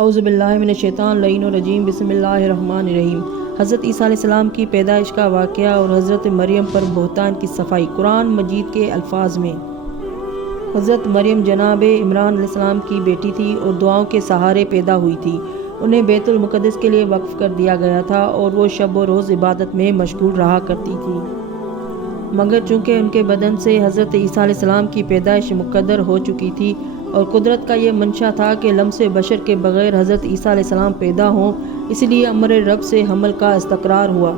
اعوذ باللہ من الشیطان اللعین الرجیم بسم اللہ الرحمن الرحیم۔ حضرت عیسیٰ علیہ السلام کی پیدائش کا واقعہ اور حضرت مریم پر بہتان کی صفائی۔ قرآن مجید کے الفاظ میں حضرت مریم جناب عمران علیہ السلام کی بیٹی تھی اور دعاؤں کے سہارے پیدا ہوئی تھی۔ انہیں بیت المقدس کے لیے وقف کر دیا گیا تھا اور وہ شب و روز عبادت میں مشغول رہا کرتی تھی، مگر چونکہ ان کے بدن سے حضرت عیسیٰ علیہ السلام کی پیدائش مقدر ہو چکی تھی اور قدرت کا یہ منشا تھا کہ لمس بشر کے بغیر حضرت عیسیٰ علیہ السلام پیدا ہوں، اس لیے امر رب سے حمل کا استقرار ہوا،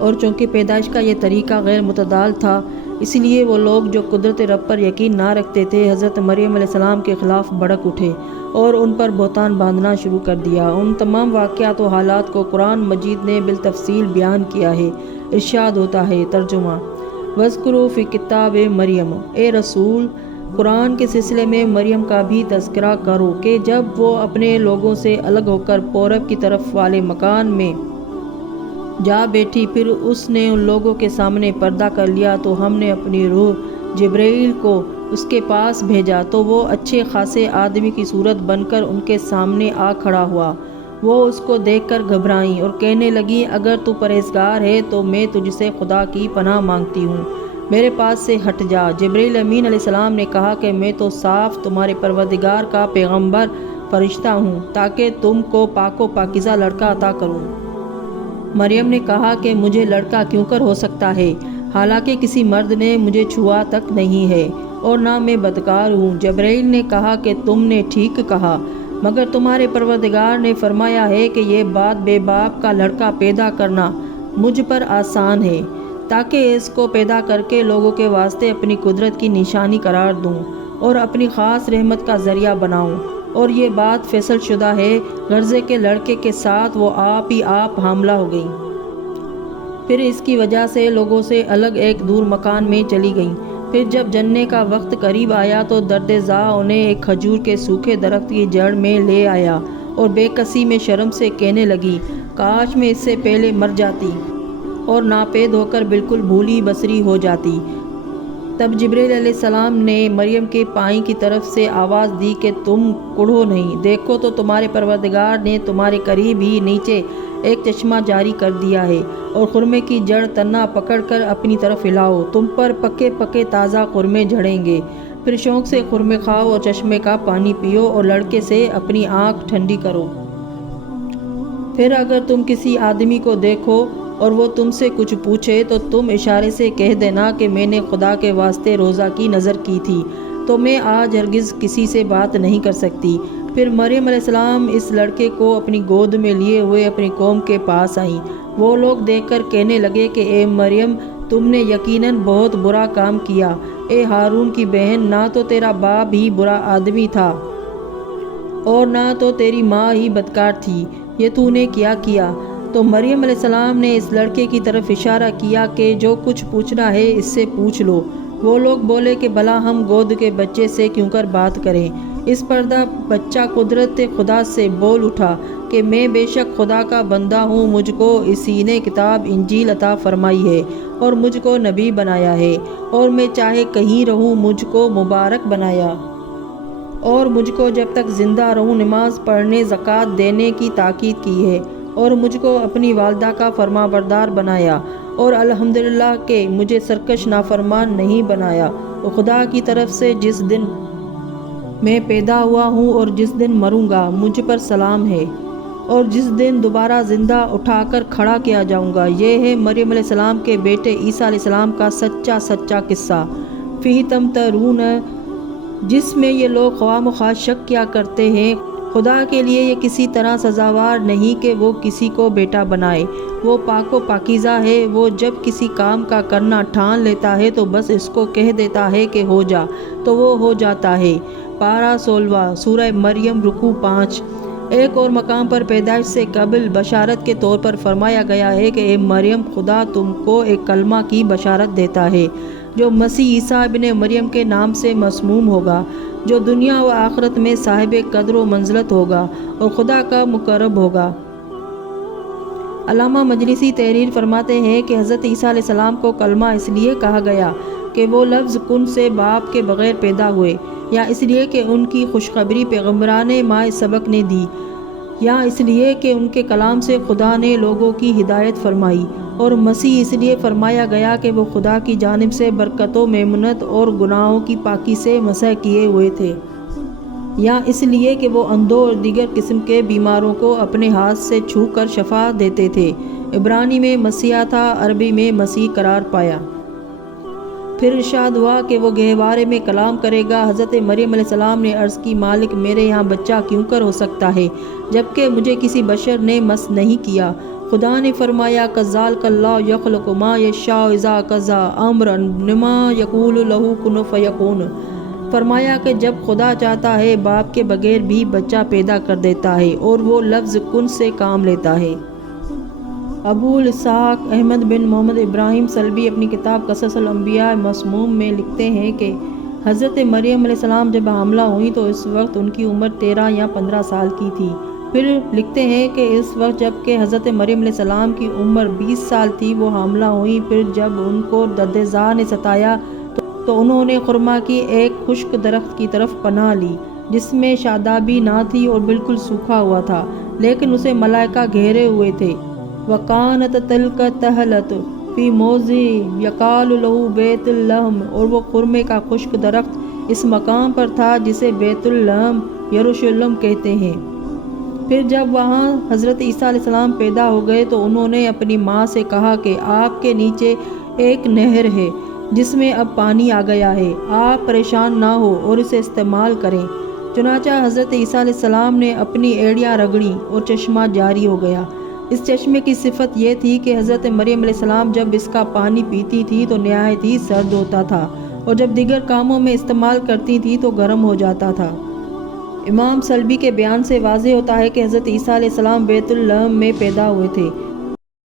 اور چونکہ پیدائش کا یہ طریقہ غیر متعدل تھا، اس لیے وہ لوگ جو قدرت رب پر یقین نہ رکھتے تھے حضرت مریم علیہ السلام کے خلاف بھڑک اٹھے اور ان پر بہتان باندھنا شروع کر دیا۔ ان تمام واقعات و حالات کو قرآن مجید نے بالتفصیل بیان کیا ہے۔ ارشاد ہوتا ہے، ترجمہ: وَاذْكُرُوا فِي كِتَابِ مریم، اے رسول قرآن کے سلسلے میں مریم کا بھی تذکرہ کرو کہ جب وہ اپنے لوگوں سے الگ ہو کر پورب کی طرف والے مکان میں جا بیٹھی، پھر اس نے ان لوگوں کے سامنے پردہ کر لیا تو ہم نے اپنی روح جبرائیل کو اس کے پاس بھیجا تو وہ اچھے خاصے آدمی کی صورت بن کر ان کے سامنے آ کھڑا ہوا۔ وہ اس کو دیکھ کر گھبرائیں اور کہنے لگی، اگر تو پرہیزگار ہے تو میں تجھ سے خدا کی پناہ مانگتی ہوں، میرے پاس سے ہٹ جا۔ جبرائیل امین علیہ السلام نے کہا کہ میں تو صاف تمہارے پروردگار کا پیغمبر فرشتہ ہوں تاکہ تم کو پاک و پاکیزہ لڑکا عطا کروں۔ مریم نے کہا کہ مجھے لڑکا کیوں کر ہو سکتا ہے، حالانکہ کسی مرد نے مجھے چھوا تک نہیں ہے اور نہ میں بدکار ہوں۔ جبرائیل نے کہا کہ تم نے ٹھیک کہا، مگر تمہارے پروردگار نے فرمایا ہے کہ یہ بات بے باپ کا لڑکا پیدا کرنا مجھ پر آسان ہے، تاکہ اس کو پیدا کر کے لوگوں کے واسطے اپنی قدرت کی نشانی قرار دوں اور اپنی خاص رحمت کا ذریعہ بناؤں، اور یہ بات فیصل شدہ ہے۔ غرضے کے لڑکے کے ساتھ وہ آپ ہی آپ حاملہ ہو گئیں، پھر اس کی وجہ سے لوگوں سے الگ ایک دور مکان میں چلی گئیں۔ پھر جب جننے کا وقت قریب آیا تو درد زا انہیں ایک کھجور کے سوکھے درخت کی جڑ میں لے آیا اور بے کسی میں شرم سے کہنے لگی، کاش میں اس سے پہلے مر جاتی اور ناپید ہو کر بالکل بھولی بصری ہو جاتی۔ تب جبرائیل علیہ السلام نے مریم کے پائیں کی طرف سے آواز دی کہ تم کڑھو نہیں، دیکھو تو تمہارے پروردگار نے تمہارے قریب ہی نیچے ایک چشمہ جاری کر دیا ہے، اور خرمے کی جڑ تنا پکڑ کر اپنی طرف ہلاؤ، تم پر پکے پکے تازہ خرمے جھڑیں گے، پھر شوق سے خرمے کھاؤ اور چشمے کا پانی پیو اور لڑکے سے اپنی آنکھ ٹھنڈی کرو۔ پھر اگر تم کسی آدمی کو دیکھو اور وہ تم سے کچھ پوچھے تو تم اشارے سے کہہ دینا کہ میں نے خدا کے واسطے روزہ کی نظر کی تھی، تو میں آج ہرگز کسی سے بات نہیں کر سکتی۔ پھر مریم علیہ السلام اس لڑکے کو اپنی گود میں لیے ہوئے اپنی قوم کے پاس آئیں۔ وہ لوگ دیکھ کر کہنے لگے کہ اے مریم، تم نے یقیناً بہت برا کام کیا۔ اے ہارون کی بہن، نہ تو تیرا باپ ہی برا آدمی تھا اور نہ تو تیری ماں ہی بدکار تھی، یہ تو نے کیا کیا؟ تو مریم علیہ السلام نے اس لڑکے کی طرف اشارہ کیا کہ جو کچھ پوچھنا ہے اس سے پوچھ لو۔ وہ لوگ بولے کہ بھلا ہم گود کے بچے سے کیوں کر بات کریں؟ اس پردہ بچہ قدرت خدا سے بول اٹھا کہ میں بے شک خدا کا بندہ ہوں، مجھ کو اسی نے کتاب انجیل عطا فرمائی ہے اور مجھ کو نبی بنایا ہے، اور میں چاہے کہیں رہوں مجھ کو مبارک بنایا، اور مجھ کو جب تک زندہ رہوں نماز پڑھنے زکوٰۃ دینے کی تاکید کی ہے، اور مجھ کو اپنی والدہ کا فرما بردار بنایا، اور الحمدللہ کہ مجھے سرکش نافرمان نہیں بنایا۔ اور خدا کی طرف سے جس دن میں پیدا ہوا ہوں اور جس دن مروں گا مجھ پر سلام ہے، اور جس دن دوبارہ زندہ اٹھا کر کھڑا کیا جاؤں گا۔ یہ ہے مریم علیہ السلام کے بیٹے عیسیٰ علیہ السلام کا سچا قصہ۔ فیہ تمترون، جس میں یہ لوگ خواہ مخواہ شک کیا کرتے ہیں۔ خدا کے لیے یہ کسی طرح سزاوار نہیں کہ وہ کسی کو بیٹا بنائے، وہ پاک و پاکیزہ ہے۔ وہ جب کسی کام کا کرنا ٹھان لیتا ہے تو بس اس کو کہہ دیتا ہے کہ ہو جا، تو وہ ہو جاتا ہے۔ پارہ 16 سورہ مریم رکوع 5۔ ایک اور مقام پر پیدائش سے قبل بشارت کے طور پر فرمایا گیا ہے کہ اے مریم، خدا تم کو ایک کلمہ کی بشارت دیتا ہے جو مسیح عیسیٰ ابن مریم کے نام سے مسموم ہوگا، جو دنیا و آخرت میں صاحب قدر و منزلت ہوگا اور خدا کا مقرب ہوگا۔ علامہ مجلسی تحریر فرماتے ہیں کہ حضرت عیسیٰ علیہ السلام کو کلمہ اس لیے کہا گیا کہ وہ لفظ کن سے باپ کے بغیر پیدا ہوئے، یا اس لیے کہ ان کی خوشخبری پیغمبران مائے سبق نے دی، یا اس لیے کہ ان کے کلام سے خدا نے لوگوں کی ہدایت فرمائی، اور مسیح اس لیے فرمایا گیا کہ وہ خدا کی جانب سے برکت و میمنت اور گناہوں کی پاکی سے مسح کیے ہوئے تھے، یا اس لیے کہ وہ اندھوں اور دیگر قسم کے بیماروں کو اپنے ہاتھ سے چھو کر شفا دیتے تھے۔ عبرانی میں مسیح تھا، عربی میں مسیح قرار پایا۔ پھر ارشاد ہوا کہ وہ گہوارے میں کلام کرے گا۔ حضرت مریم علیہ السلام نے عرض کی، مالک میرے یہاں بچہ کیوں کر ہو سکتا ہے جبکہ مجھے کسی بشر نے مس نہیں کیا؟ خدا نے فرمایا، کذالک اللہ یخلق ما یشاء اذا قضى امرا انما یقول لہ کن فیکون۔ فرمایا کہ جب خدا چاہتا ہے باپ کے بغیر بھی بچہ پیدا کر دیتا ہے، اور وہ لفظ کن سے کام لیتا ہے۔ ابو الاسحاق احمد بن محمد ابراہیم سلبی اپنی کتاب قصص الانبیاء مسموم میں لکھتے ہیں کہ حضرت مریم علیہ السلام جب حاملہ ہوئیں تو اس وقت ان کی عمر 13 یا 15 سال کی تھی۔ پھر لکھتے ہیں کہ اس وقت جب کہ حضرت مریم علیہ السلام کی عمر 20 سال تھی وہ حاملہ ہوئیں۔ پھر جب ان کو درد زا نے ستایا تو انہوں نے خرما کی ایک خشک درخت کی طرف پناہ لی جس میں شادابی نہ تھی اور بالکل سوکھا ہوا تھا، لیکن اسے ملائکہ گھیرے ہوئے تھے۔ وَقَانَتْ تِلْكَ تَحْلَتُ فِي مَوْضِعٍ يُقَالُ لَهُ بَيْتُ اللَّحْمِ، اور وہ خرمے کا خشک درخت اس مقام پر تھا جسے بیت اللحم یروشلم کہتے ہیں۔ پھر جب وہاں حضرت عیسیٰ علیہ السلام پیدا ہو گئے تو انہوں نے اپنی ماں سے کہا کہ آپ کے نیچے ایک نہر ہے جس میں اب پانی آ گیا ہے، آپ پریشان نہ ہو اور اسے استعمال کریں۔ چنانچہ حضرت عیسیٰ علیہ السلام نے اپنی ایڑیاں رگڑیں اور چشمہ جاری ہو گیا۔ اس چشمے کی صفت یہ تھی کہ حضرت مریم علیہ السلام جب اس کا پانی پیتی تھی تو نہایت ہی سرد ہوتا تھا، اور جب دیگر کاموں میں استعمال کرتی تھی تو گرم ہو جاتا تھا۔ امام سلبی کے بیان سے واضح ہوتا ہے کہ حضرت عیسیٰ علیہ السلام بیت اللحم میں پیدا ہوئے تھے۔